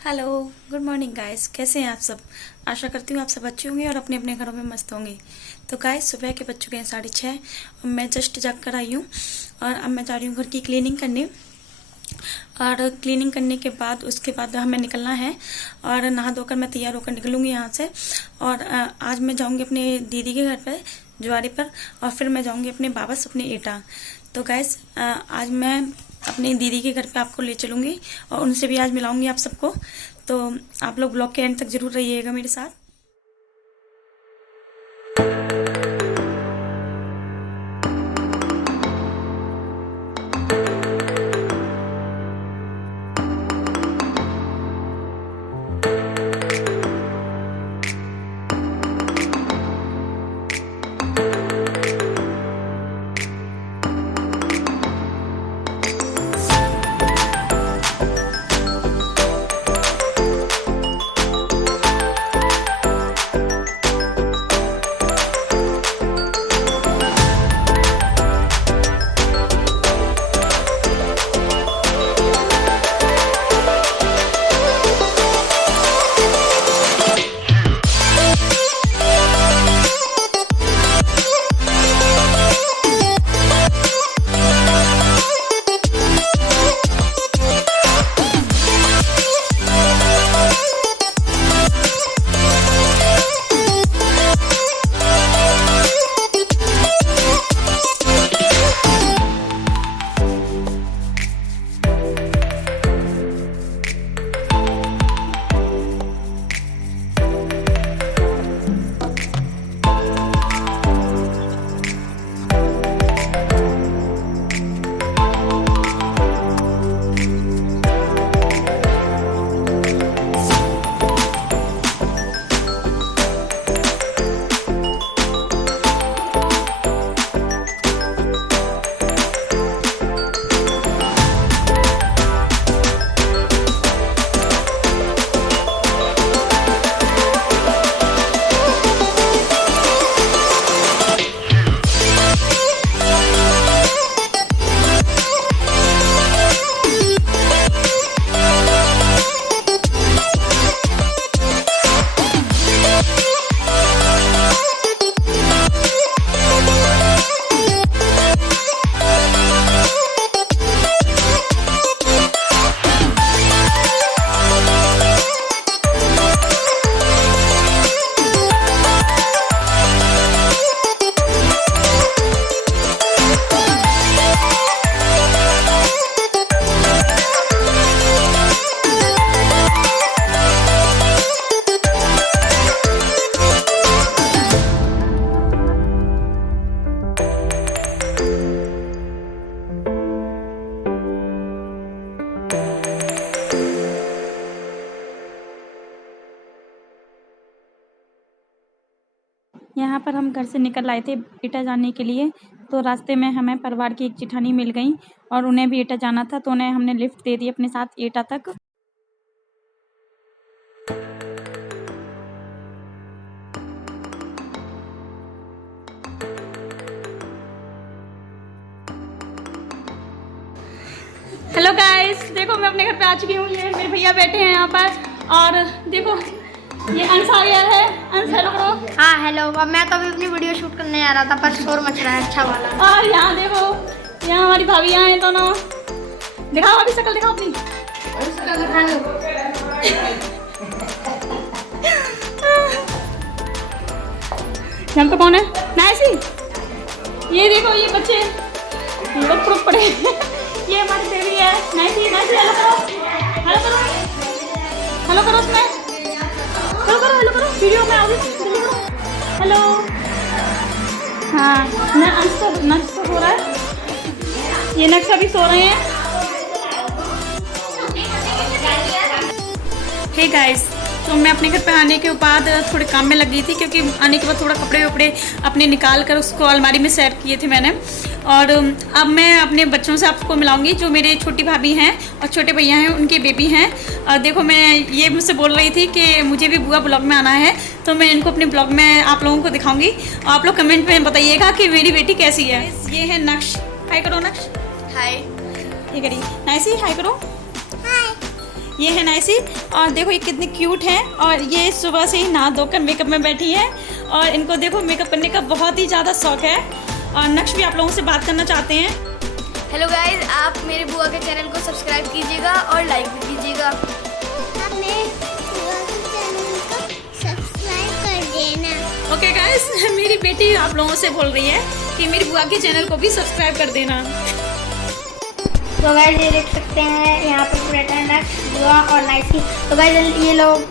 Hello, good morning guys. कैसे हैं आप सब? आशा करती हूँ आप सब अच्छे होंगे और अपने अपने घरों में मस्त होंगे। तो गाइस सुबह के बज चुके हैं 6:30 और मैं जस्ट जाग कर आई हूँ और अब मैं जा रही हूँ घर की क्लीनिंग करने। और क्लीनिंग करने के बाद उसके बाद हमें निकलना है और नहा धोकर मैं तैयार होकर निकलूंगी यहाँ से। और आज मैं जाऊँगी अपने दीदी के घर पर जुआरी पर और फिर मैं जाऊँगी अपने वापस अपने एटा। तो गाइस आज मैं अपनी दीदी के घर पे आपको ले चलूंगी और उनसे भी आज मिलाऊंगी आप सबको। तो आप लोग ब्लॉग के एंड तक जरूर रहिएगा मेरे साथ। यहाँ पर हम घर से निकल आए थे एटा जाने के लिए। तो रास्ते में हमें परिवार की एक जिठानी मिल गई और उन्हें भी एटा जाना था, तो उन्हें हमने लिफ्ट दे दी अपने साथ एटा तक। हेलो गाइस, देखो मैं अपने घर पे आ चुकी हूँ। ये मेरे भैया बैठे हैं यहाँ पर और देखो ये अंश आ गया है। अंश हेलो करो। हाँ हेलो। अब मैं तो अभी अपनी वीडियो शूट करने आ रहा था पर शोर मच रहा है अच्छा वाला। और यहाँ देखो, यहाँ हमारी भाभी आए दोनों। दिखाओ अभी शक्ल, दिखाओ अपनी शक्ल दिखाओ। यहाँ पे कौन है? नाइसी। ये देखो ये बच्चे लोग प्रूफ पड़े। ये हमारी देवी है नाइसी। नाइसी हेलो करो, हेलो करो, हेलो करो उसमें, हेलो करो, हेलो करो वीडियो में आओगे, हेलो करो, हेलो। हाँ नक्श तो सो रहा है, ये नक्शा भी सो रहे हैं। हे गाइस, तो मैं अपने घर पर आने के बाद थोड़े काम में लग गई थी क्योंकि आने के बाद थोड़ा कपड़े वपड़े अपने निकाल कर उसको अलमारी में सेट किए थे मैंने। और अब मैं अपने बच्चों से आपको मिलाऊंगी जो मेरे छोटी भाभी हैं और छोटे भैया हैं, उनके बेबी हैं। और देखो मैं ये मुझसे बोल रही थी कि मुझे भी बुआ ब्लॉग में आना है, तो मैं इनको अपने ब्लॉग में आप लोगों को दिखाऊंगी। और आप लोग कमेंट में बताइएगा कि मेरी बेटी कैसी है। ये है नक्श। हाय करो नक्श। हाय। ये करी नाइसी, हाय करो। हाय। ये है नाइसी, और देखो ये कितनी क्यूट है, और ये सुबह से ही नहा धोकर मेकअप में बैठी है, और इनको देखो मेकअप करने का बहुत ही ज़्यादा शौक है। और नक्श भी आप लोगों से बात करना चाहते हैं। हेलो गाइज, आप मेरे बुआ के चैनल को सब्सक्राइब कीजिएगा और लाइक भी कीजिएगा। आप मेरे बुआ के चैनल को सब्सक्राइब कर देना। ओके गाइस, मेरी बेटी आप लोगों से बोल रही है कि मेरी बुआ के चैनल को भी सब्सक्राइब कर देना। तो गाइज ये देख सकते हैं यहाँ पर पूरे नक्श, बुआ और नाइसी। तो गाइज ये लोग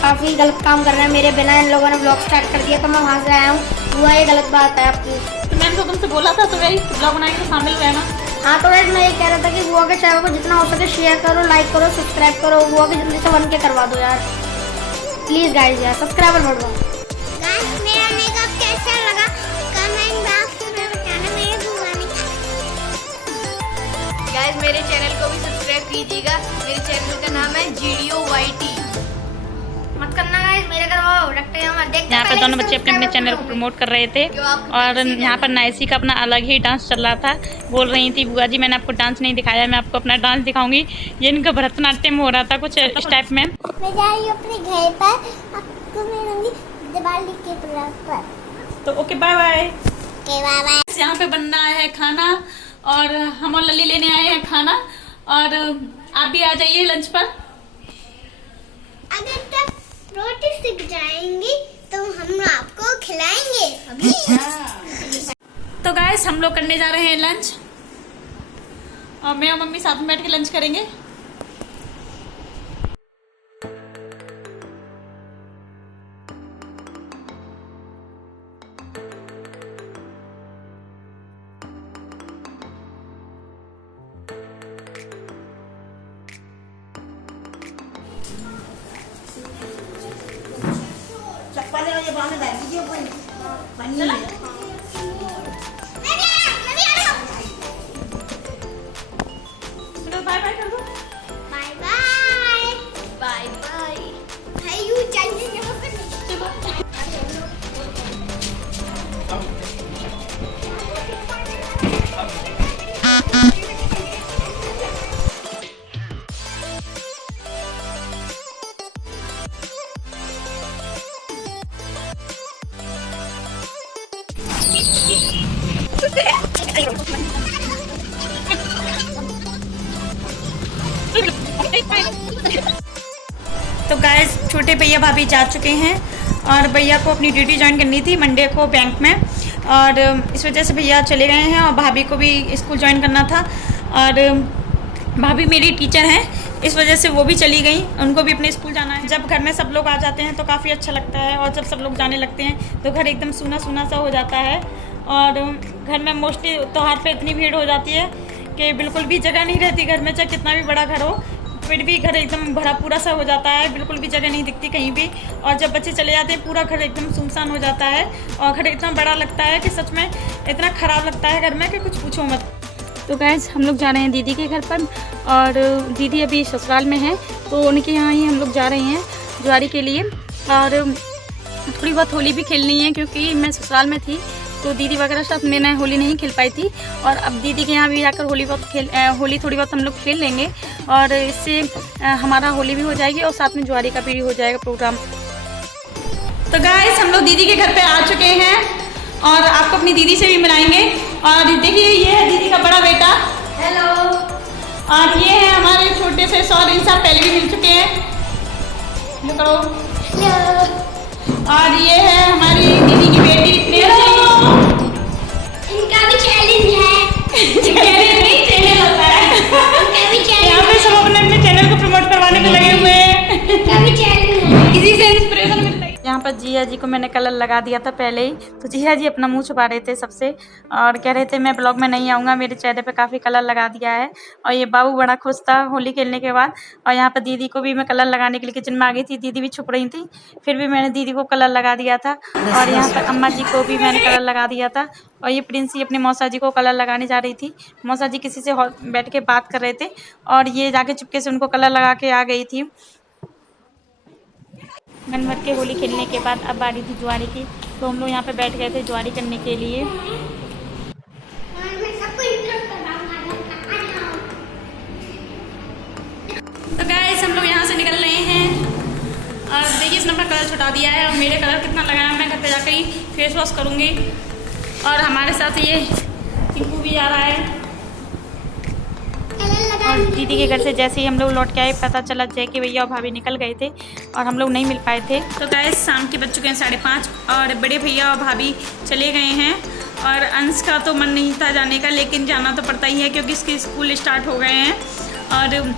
काफ़ी गलत काम कर रहे हैं मेरे बिना। इन लोगों ने ब्लॉग स्टार्ट कर दिया तो मैं वहाँ से आया हूँ। बुआ ये गलत बात है आपकी। तो मैंने तो तुमसे बोला था तो भाई ब्लॉग बनाने के शामिल रहना। हाँ तो गाइज मैं ये कह रहा था कि बुआ के चैनल को जितना हो सके शेयर करो, लाइक करो, सब्सक्राइब करो। बुआ के जल्दी से 1K करवा दो यार, प्लीज़ गाइज यार, सब्सक्राइबर बढ़वाओ। गाइस, मेरा मेकअप कैसा लगा कमेंट बॉक्स में बताना। मेरे बुआ ने गाइज मेरे चैनल को भी सब्सक्राइब कीजिएगा। मेरे चैनल का नाम है GDOYT। मत करना गाइज, मेरे करवाओ। यहाँ पर दोनों बच्चे अपने अपने चैनल को प्रमोट कर रहे थे, और यहाँ पर नाइसी का अपना अलग ही डांस चल रहा था। बोल रही थी बुआ जी मैंने आपको डांस नहीं दिखाया, मैं आपको अपना डांस दिखाऊंगी। ये इनका भरतनाट्यम हो रहा था कुछ इस टाइप में। मैं जा रही हूँ अपने घर पर, आपको मिलूंगी दिवाली के ब्लॉग पर। तो okay bye bye. Okay bye bye. यहाँ पे बनना है खाना, और हम और लली लेने आए हैं खाना, और आप भी आ जाइए लंच पर। अगर तक रोटी सीख जाएंगी तो हम आपको खिलाएंगे अभी। तो गाइस हम लोग करने जा रहे हैं लंच, और मैं और मम्मी साथ में बैठ के लंच करेंगे। बाय बाय कर दो। Bye bye bye bye. भाई यू जल्दी जगह पर तो गाइस छोटे भैया भाभी जा चुके हैं, और भैया को अपनी ड्यूटी ज्वाइन करनी थी मंडे को बैंक में, और इस वजह से भैया चले गए हैं। और भाभी को भी स्कूल ज्वाइन करना था, और भाभी मेरी टीचर हैं, इस वजह से वो भी चली गई, उनको भी अपने स्कूल जाना है। जब घर में सब लोग आ जाते हैं तो काफ़ी अच्छा लगता है, और जब सब लोग जाने लगते हैं तो घर एकदम सूना सूना सा हो जाता है। और घर में मोस्टली त्योहार पे इतनी भीड़ हो जाती है कि बिल्कुल भी जगह नहीं रहती घर में, चाहे कितना भी बड़ा घर हो फिर भी घर एकदम भरा पूरा सा हो जाता है, बिल्कुल भी जगह नहीं दिखती कहीं भी। और जब बच्चे चले जाते हैं पूरा घर एकदम सुनसान हो जाता है, और घर इतना बड़ा लगता है कि सच में इतना ख़राब लगता है घर में कि कुछ पूछो मत। तो गैस हम लोग जा रहे हैं दीदी के घर पर, और दीदी अभी ससुराल में है, तो उनके यहाँ ही हम लोग जा रहे हैं ज्वारी के लिए। और थोड़ी बहुत होली भी खेलनी है, क्योंकि मैं ससुराल में थी तो दीदी वगैरह साथ मैं होली नहीं खेल पाई थी, और अब दीदी के यहाँ भी जाकर होली थोड़ी बहुत हम लोग खेल लेंगे, और इससे हमारा होली भी हो जाएगी और साथ में ज्वारी का भी हो जाएगा प्रोग्राम। तो गाइस हम लोग दीदी के घर पे आ चुके हैं, और आपको अपनी दीदी से भी मिलाएंगे। और देखिए ये है दीदी का बड़ा बेटा, हेलो। और ये है हमारे छोटे से सौर, इन सब पहले भी मिल चुके हैं। ये करो। और ये है हमारी दीदी की बेटी प्रियंका। इनका भी चैलेंज है। चैलेंज नहीं, चैनल होता है। इनका भी यहाँ पे सब अपने अपने चैनल को प्रमोट करवाने में लगे हुए हैं। इनका भी चैलेंज है। किसी से इंस्पिरेशन मिलता है। यहाँ पर जिया जी को मैंने कलर लगा दिया था पहले ही, तो जिया जी अपना मुंह छुपा रहे थे सबसे, और कह रहे थे मैं ब्लॉग में नहीं आऊँगा, मेरे चेहरे पे काफ़ी कलर लगा दिया है। और ये बाबू बड़ा खुश था होली खेलने के बाद। और यहाँ पर दीदी को भी मैं कलर लगाने के लिए किचन में आ गई थी, दीदी भी छुप रही थी, फिर भी मैंने दीदी को कलर लगा दिया था। और यहाँ पर अम्मा जी को भी मैंने कलर लगा दिया था। और ये प्रिंसी अपने मौसा जी को कलर लगाने जा रही थी, मौसा जी किसी से बैठ के बात कर रहे थे, और ये जाके चुपके से उनको कलर लगा के आ गई थी। मन भर के होली खेलने के बाद अब बारी थी ज्वारी की, तो हम लोग यहाँ पे बैठ गए थे ज्वारी करने के लिए। तो गाइस हम लोग छुटा दिया है और मेरे कलर कितना लगाया मैं घर पे जाकर ही फेस वॉश करूँगी। और हमारे साथ ये टिंकू भी आ रहा है। और दीदी के घर से जैसे ही हम लोग लौट के आए पता चला जय के भैया और भाभी निकल गए थे और हम लोग नहीं मिल पाए थे। तो गाइस शाम के बज चुके हैं 5:30 और बड़े भैया और भाभी चले गए हैं। और अंश का तो मन नहीं था जाने का, लेकिन जाना तो पड़ता ही है क्योंकि इसके स्कूल स्टार्ट हो गए हैं। और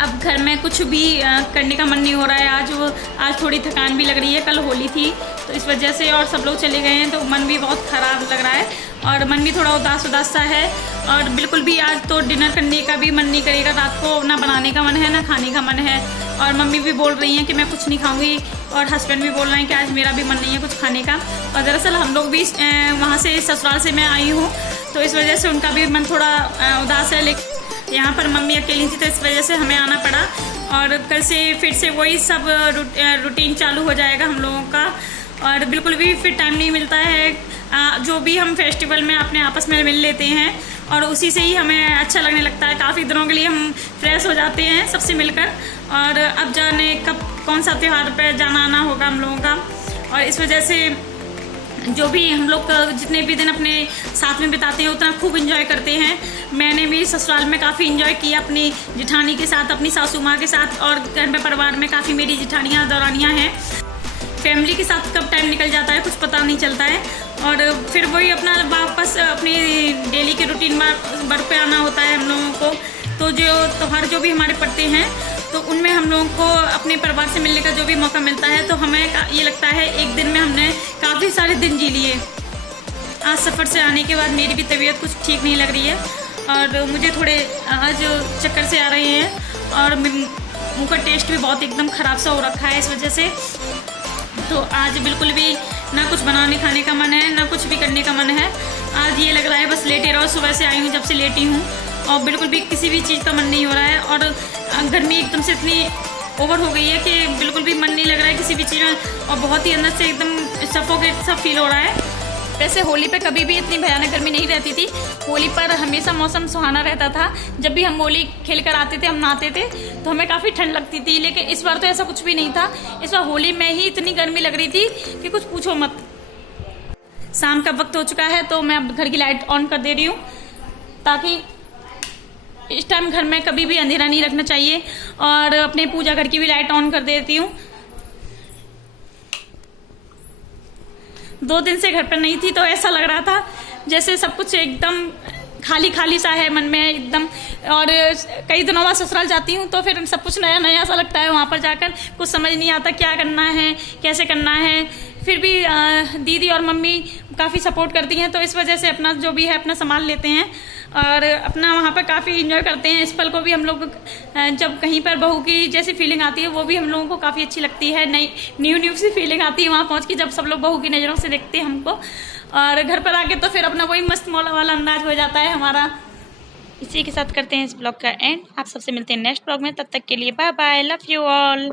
अब घर में कुछ भी करने का मन नहीं हो रहा है। आज थोड़ी थकान भी लग रही है, कल होली थी तो इस वजह से, और सब लोग चले गए हैं तो मन भी बहुत ख़राब लग रहा है और मन भी थोड़ा उदास सा है। और बिल्कुल भी आज तो डिनर करने का भी मन नहीं करेगा, रात को ना बनाने का मन है ना खाने का मन है। और मम्मी भी बोल रही हैं कि मैं कुछ नहीं खाऊंगी और हस्बैंड भी बोल रहे हैं कि आज मेरा भी मन नहीं है कुछ खाने का। और दरअसल हम लोग भी वहाँ से ससुराल से मैं आई हूँ तो इस वजह से उनका भी मन थोड़ा उदास है। लेकिन यहाँ पर मम्मी अकेली थी तो इस वजह से हमें आना पड़ा। और कल से फिर से वही सब रूटीन चालू हो जाएगा हम लोगों का। और बिल्कुल भी फिर टाइम नहीं मिलता है। जो भी हम फेस्टिवल में अपने आपस में मिल लेते हैं और उसी से ही हमें अच्छा लगने लगता है। काफ़ी दिनों के लिए हम फ्रेश हो जाते हैं सबसे मिलकर। और अब जाने कब कौन सा त्यौहार पर जाना आना होगा हम लोगों का। और इस वजह से जो भी हम लोग जितने भी दिन अपने साथ में बिताते हैं उतना खूब एंजॉय करते हैं। मैंने भी ससुराल में काफ़ी एंजॉय किया अपनी जिठानी के साथ, अपनी सासू माँ के साथ। और घर में परिवार में काफ़ी मेरी जिठानियाँ दौरानियाँ हैं। फैमिली के साथ कब टाइम निकल जाता है कुछ पता नहीं चलता है। और फिर वही अपना वापस अपनी डेली के रूटीन वर्क पे आना होता है हम लोगों को। तो जो त्यौहार जो भी हमारे पड़ते हैं तो उनमें हम लोगों को अपने परिवार से मिलने का जो भी मौका मिलता है तो हमें ये लगता है एक दिन में हमने काफ़ी सारे दिन जी लिए। आज सफ़र से आने के बाद मेरी भी तबीयत कुछ ठीक नहीं लग रही है और मुझे थोड़े आज चक्कर से आ रहे हैं और मुँह का टेस्ट भी बहुत एकदम ख़राब सा हो रखा है इस वजह से। तो आज बिल्कुल भी ना कुछ बनाने खाने का मन है ना कुछ भी करने का मन है। आज ये लग रहा है बस लेटे रहो। सुबह से आई हूँ जब से लेटी हूँ और बिल्कुल भी किसी भी चीज़ का मन नहीं हो रहा है। और गर्मी एकदम से इतनी ओवर हो गई है कि बिल्कुल भी मन नहीं लग रहा है किसी भी चीज़ में और बहुत ही अंदर से एकदम सफोकेट सा फील हो रहा है। वैसे होली पे कभी भी इतनी भयानक गर्मी नहीं रहती थी। होली पर हमेशा मौसम सुहाना रहता था। जब भी हम होली खेल कर आते थे, हम नहाते थे तो हमें काफ़ी ठंड लगती थी। लेकिन इस बार तो ऐसा कुछ भी नहीं था। इस बार होली में ही इतनी गर्मी लग रही थी कि कुछ पूछो मत। शाम का वक्त हो चुका है तो मैं अब घर की लाइट ऑन कर दे रही हूँ ताकि इस टाइम घर में कभी भी अंधेरा नहीं रखना चाहिए। और अपने पूजा घर की भी लाइट ऑन कर देती हूँ। 2 दिन से घर पर नहीं थी तो ऐसा लग रहा था जैसे सब कुछ एकदम खाली खाली सा है मन में एकदम। और कई दिनों बाद ससुराल जाती हूँ तो फिर सब कुछ नया नया सा लगता है। वहाँ पर जाकर कुछ समझ नहीं आता क्या करना है कैसे करना है। फिर भी दीदी और मम्मी काफ़ी सपोर्ट करती हैं तो इस वजह से अपना जो भी है अपना संभाल लेते हैं और अपना वहाँ पर काफ़ी एंजॉय करते हैं। इस पल को भी हम लोग जब कहीं पर बहू की जैसी फीलिंग आती है वो भी हम लोगों को काफ़ी अच्छी लगती है। नई न्यू सी फीलिंग आती है वहाँ पहुँच के जब सब लोग बहू की नज़रों से देखते हैं हमको। और घर पर आके तो फिर अपना वही मस्त मौला वाला अंदाज हो जाता है हमारा। इसी के साथ करते हैं इस ब्लॉग का एंड। आप सबसे मिलते हैं नेक्स्ट ब्लॉग में। तब तक के लिए bye bye, love you all.